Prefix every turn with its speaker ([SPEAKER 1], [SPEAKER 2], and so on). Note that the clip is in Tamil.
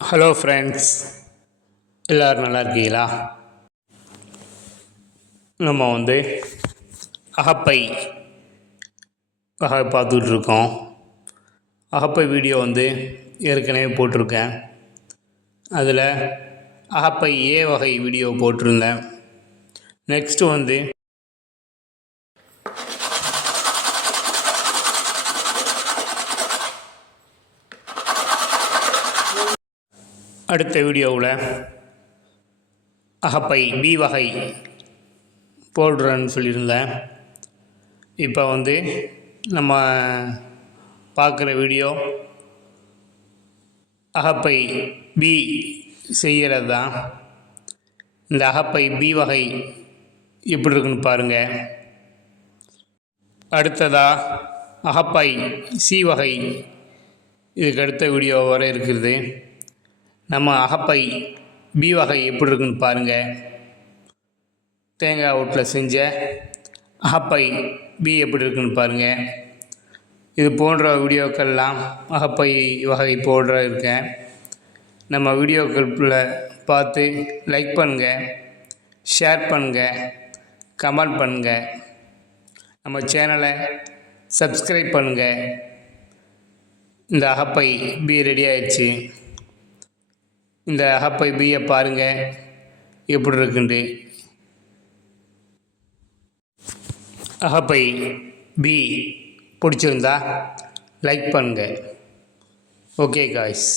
[SPEAKER 1] ஹலோ ஃப்ரெண்ட்ஸ் எல்லோரும் நல்லா இருக்கீங்களா? நம்ம வந்து அகப்பை வகை பார்த்துட்ருக்கோம். அகப்பை வீடியோ வந்து ஏற்கனவே போட்டிருக்கேன். அதில் அகப்பை ஏ வகை வீடியோ போட்டிருந்தேன். நெக்ஸ்ட்டு வந்து அடுத்த வீடியோவில் அகப்பை பி வகை போடுறேன்னு சொல்லியிருந்தேன். இப்போ வந்து நம்ம பார்க்குற வீடியோ அகப்பை பி செய்கிறது தான் இந்த அகப்பை பி வகை எப்படி இருக்குன்னு பாருங்கள் அடுத்ததாக அகப்பை சி வகை. இதுக்கு அடுத்த வீடியோ வர இருக்கிறது. நம்ம அகப்பை பி வகை எப்படி இருக்குன்னு பாருங்கள் தேங்காய் வீட்டில் செஞ்ச அகப்பை பி எப்படி இருக்குன்னு பாருங்கள் இது போன்ற வீடியோக்கள்லாம் அகப்பை வகை போடுற இருக்கேன் நம்ம வீடியோக்களில் பார்த்து லைக் பண்ணுங்கள் ஷேர் பண்ணுங்கள் கமெண்ட் பண்ணுங்கள் நம்ம சேனலை சப்ஸ்கிரைப் பண்ணுங்கள் இந்த அகப்பை பி ரெடி ஆயிடுச்சு. இந்த அகப்பை பியை பாருங்கள் எப்படி இருக்குண்டு அகப்பை பி பிடிச்சிருந்தா லைக் பண்ணுங்கள் ஓகே காய்ஸ்